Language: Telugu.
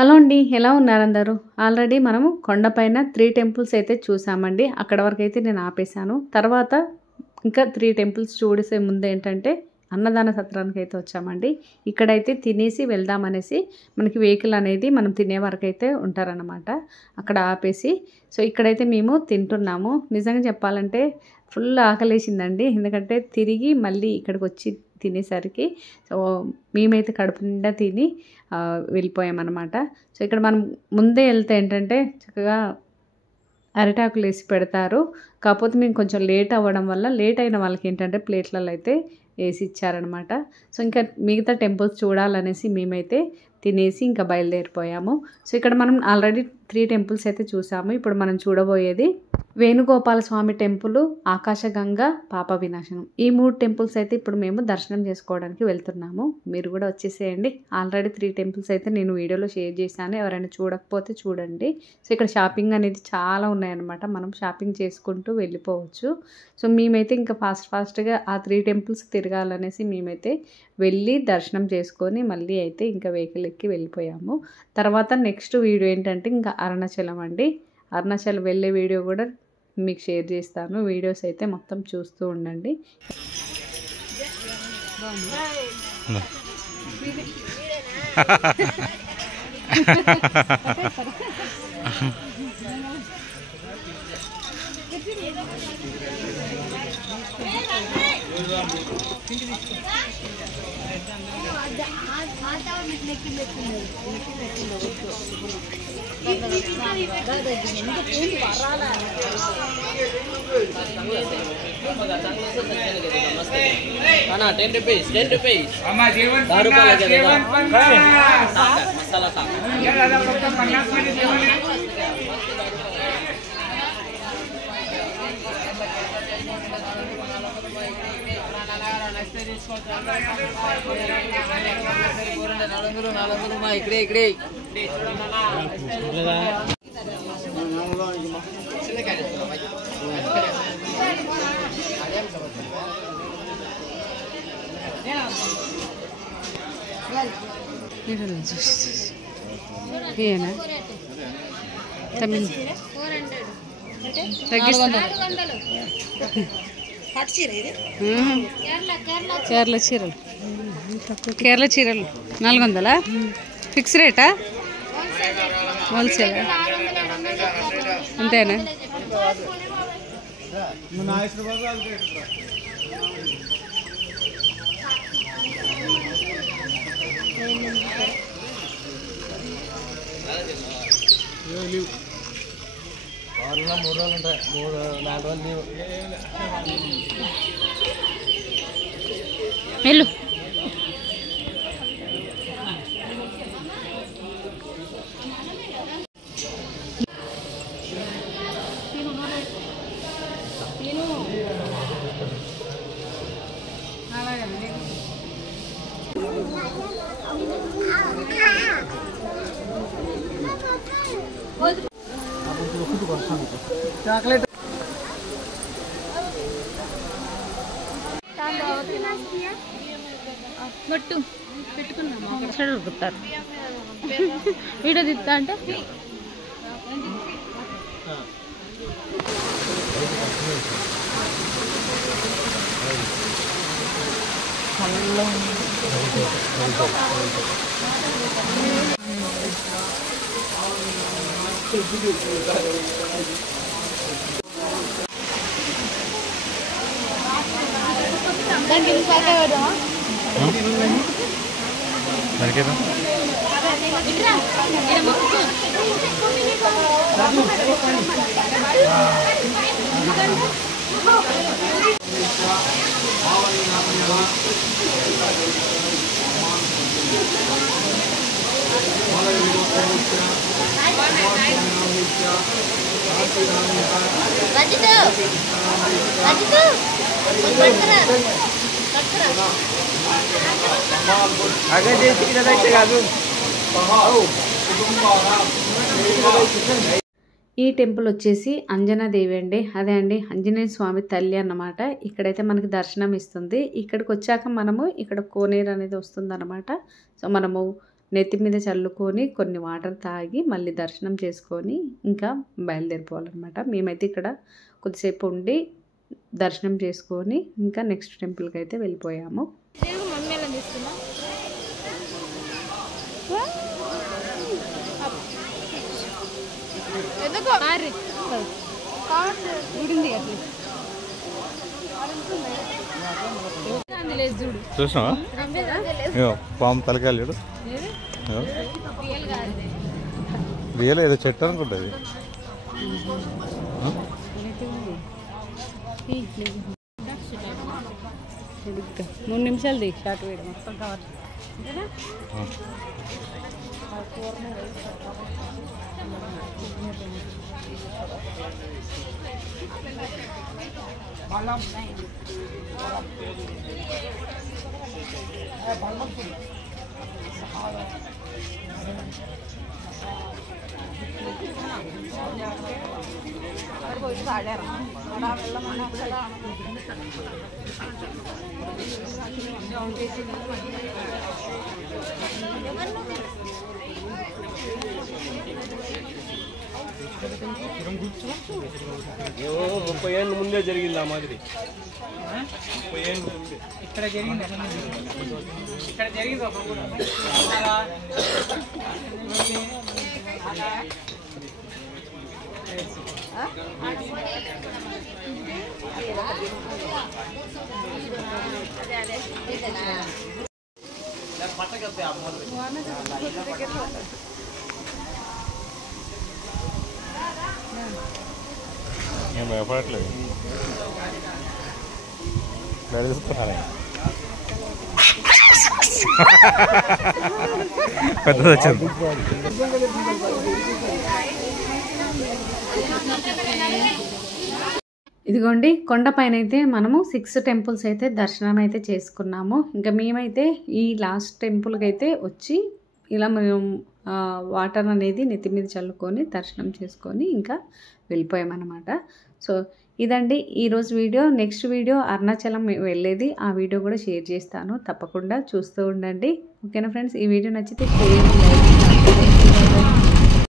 హలో అండి, ఎలా ఉన్నారు అందరూ? ఆల్రెడీ మనము కొండపైన 3 టెంపుల్స్ అయితే చూసామండి. అక్కడ వరకైతే నేను ఆపేశాను. తర్వాత ఇంకా 3 టెంపుల్స్ చూసే ముందు ఏంటంటే అన్నదాన సత్రానికైతే వచ్చామండి. ఇక్కడైతే తినేసి వెళ్దామనేసి మనకి వెహికల్ అనేది మనం తినే వరకైతే ఉంటారన్నమాట. అక్కడ ఆపేసి సో ఇక్కడైతే మేము తింటున్నాము. నిజంగా చెప్పాలంటే ఫుల్ ఆకలేసిందండి. ఎందుకంటే తిరిగి మళ్ళీ ఇక్కడికి వచ్చి తినేసరికి సో మేమైతే కడుపు నిండా తిని వెళ్ళిపోయామన్నమాట. సో ఇక్కడ మనం ముందే వెళ్తే ఏంటంటే చక్కగా అరిటాకులు వేసి పెడతారు. కాకపోతే మేము కొంచెం లేట్ అవ్వడం వల్ల లేట్ అయిన వాళ్ళకి ఏంటంటే ప్లేట్లలో అయితే వేసి ఇచ్చారనమాట. సో ఇంకా మిగతా టెంపుల్స్ చూడాలనేసి మేమైతే తినేసి ఇంకా బయలుదేరిపోయాము. సో ఇక్కడ మనం ఆల్రెడీ 3 టెంపుల్స్ అయితే చూసాము. ఇప్పుడు మనం చూడబోయేది వేణుగోపాల స్వామి టెంపుల్, ఆకాశగంగా, పాప వినాశనం. ఈ 3 టెంపుల్స్ అయితే ఇప్పుడు మేము దర్శనం చేసుకోవడానికి వెళ్తున్నాము. మీరు కూడా వచ్చేసేయండి. ఆల్రెడీ 3 టెంపుల్స్ అయితే నేను వీడియోలో షేర్ చేశాను. ఎవరైనా చూడకపోతే చూడండి. సో ఇక్కడ షాపింగ్ అనేది చాలా ఉన్నాయన్నమాట. మనం షాపింగ్ చేసుకుంటూ వెళ్ళిపోవచ్చు. సో మేమైతే ఇంకా ఫాస్ట్గా ఆ 3 టెంపుల్స్ తిరగాలనేసి మేమైతే వెళ్ళి దర్శనం చేసుకొని మళ్ళీ అయితే ఇంకా వెహికల్ ఎక్కి వెళ్ళిపోయాము. తర్వాత నెక్స్ట్ వీడియో ఏంటంటే ఇంకా అరుణాచలం అండి. అరుణాచలం వెళ్ళే వీడియో కూడా మీకు షేర్ చేస్తాను. వీడియోస్ అయితే మొత్తం చూస్తూ ఉండండి. Ana 10 rupees. 10 rupees. Ama jeevan 10 rupees lage dega. Masala sak. Ya dada फक्त 50 मध्ये जेवण आहे. इकडे తమిళ కేరళ చీరలు 400 ఫిక్స్ రేటా? హోల్సేల్ అంతేనా? వారంలో 3 రోజులు ఉంటాయి. 4 రోజులు లీవ్. వెళ్ళు. చాక్లెట్ బట్టు పెట్టుకున్నాము. అక్కడ సైడ్ ఉరుకుతారు. వీడియో తీస్తా అంటే ఈ టెంపుల్ వచ్చేసి అంజనాదేవి అండి. అదే అండి ఆంజనేయ స్వామి తల్లి అన్నమాట. ఇక్కడైతే మనకి దర్శనం ఇస్తుంది. ఇక్కడికి వచ్చాక మనము ఇక్కడ కోనేరు అనేది వస్తుంది అన్నమాట. సో మనము నెత్తి మీద చల్లుకొని కొన్ని వాటర్ తాగి మళ్ళీ దర్శనం చేసుకొని ఇంకా బయలుదేరిపోవాలన్నమాట. మేమైతే ఇక్కడ కొద్దిసేపు ఉండి దర్శనం చేసుకొని ఇంకా నెక్స్ట్ టెంపుల్కి అయితే వెళ్ళిపోయాము. చూసినావా పాము తలకాయలు రియల్ ఏదో చెట్టు అనుకుంటుంది. 3 నిమిషాలు షార్ట్ వేయడం మొత్తం కవర్. ముప్పై ఏళ్ళు ముందే జరిగింది ఆ మాదిరి. ఇక్కడ జరిగింది నేను భయపడట్లేదు, బయలుదేరుతున్నాను. పెద్దది వచ్చింది. ఇదిగోండి కొండపైన అయితే మనము 6 టెంపుల్స్ అయితే దర్శనం అయితే చేసుకున్నాము. ఇంకా మేమైతే ఈ లాస్ట్ టెంపుల్కి అయితే వచ్చి ఇలా మేము వాటర్ అనేది నెత్తి మీద చల్లుకొని దర్శనం చేసుకొని ఇంకా వెళ్ళిపోయామన్నమాట. సో ఇదండి ఈరోజు వీడియో. నెక్స్ట్ వీడియో అరుణాచలం వెళ్ళేది, ఆ వీడియో కూడా షేర్ చేస్తాను, తప్పకుండా చూస్తూ ఉండండి. ఓకేనా ఫ్రెండ్స్, ఈ వీడియో నచ్చితే షేర్